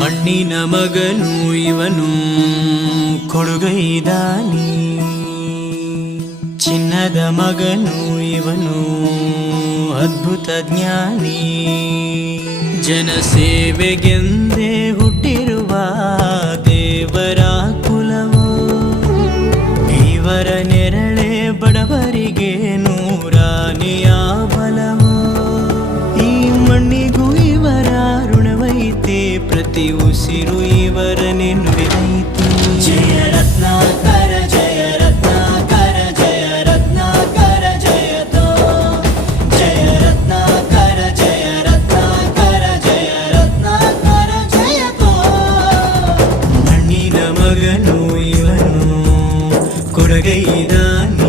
ಮಣ್ಣಿನ ಮಗನು ಇವನು ಕೊಡುಗೈದಾನಿ, ಚಿನ್ನದ ಮಗನು ಇವನು ಅದ್ಭುತ ಜ್ಞಾನಿ. ಜನಸೇವೆಗೆಂದೇ ಹುಟ್ಟಿರುವ ದೇವರ ಕುಲವೋ, ಇವರ ನೆರಳೆ ಬಡವರಿಗೆ ನೂರಾನೆಯ ಬಲವೋ. ಈ ಮಣ್ಣಿಗೂ ಇವರ ಋಣವೈತೆ, ಪ್ರತಿ ಉಸಿರು ಇವರ ನೆನ್ನುವಿದೈತೆ. ಜಯ ರತ್ನಾಕರ ಜಯ ರತ್ನಾಕರ ಜಯ ರತ್ನಾಕರ ಜಯತೋ, ಜಯ ರತ್ನಾಕರ ಜಯ ರತ್ನಾಕರ ಜಯ ರತ್ನಾಕರ ಜಯತೋ. ಮಣ್ಣಿನ ಮಗನು ಇವನು ಕೊಡುಗೈದಾನಿ,